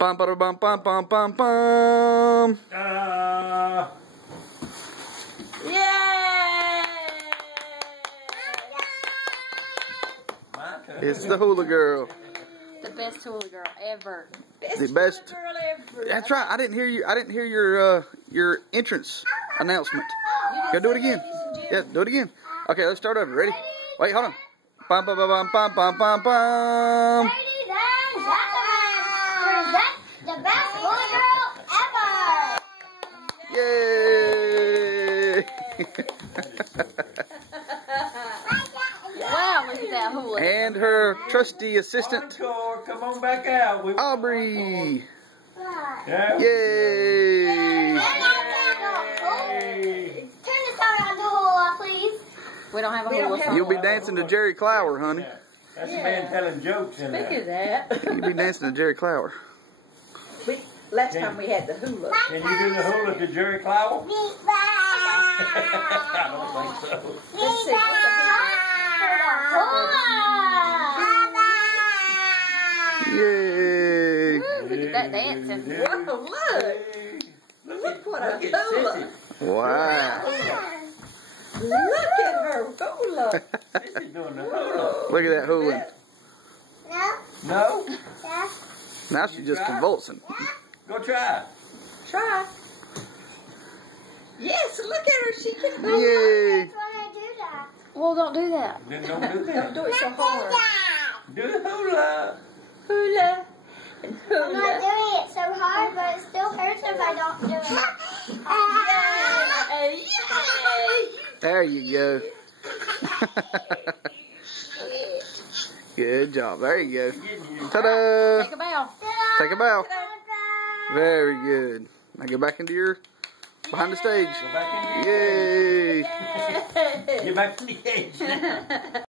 Bum bum bum bum bum bum bum. Yay! It's the hula girl. The best hula girl ever. The best. Hula girl ever. That's right. I didn't hear you. I didn't hear your entrance announcement. Go do it again. Yeah, do it again. Okay, let's start over. Ready? Wait, hold on. Bum bum bum bum bum bum bum. Ladies and gentlemen, present the best hula girl ever. Yay! Wow, look at that hula. And her trusty assistant, Encore, come on back out. Aubrey. Yeah. Yay! Turn the song on to hula, please. We don't have a hula song. You'll be dancing to Jerry Clower, honey. That's a man telling jokes in Look there. at that. You'll be dancing to Jerry Clower. Last time we had the hula. Can you do the hula to Jerry Clower? I don't think so. Let's see, what's the Yay! Ooh, look at that dancing. Whoa, look what a hula. Wow. Look at her hula. Sissy doing the hula. Look at that hula. No? Now she's just convulsing. Go try. Try. Yes, look at her. She can hula. Yay! Well, don't do that. Then don't do Don't that. do it so hard. Do the hula. Hula. And I'm not hula. doing it so hard, but it still hurts if I don't do it. Yay. There you go. Good job. There you go. Ta-da! Take a bow. Take a bow. Very good. Now go back into your behind the stage. Go back in the Yay! Get back to the edge.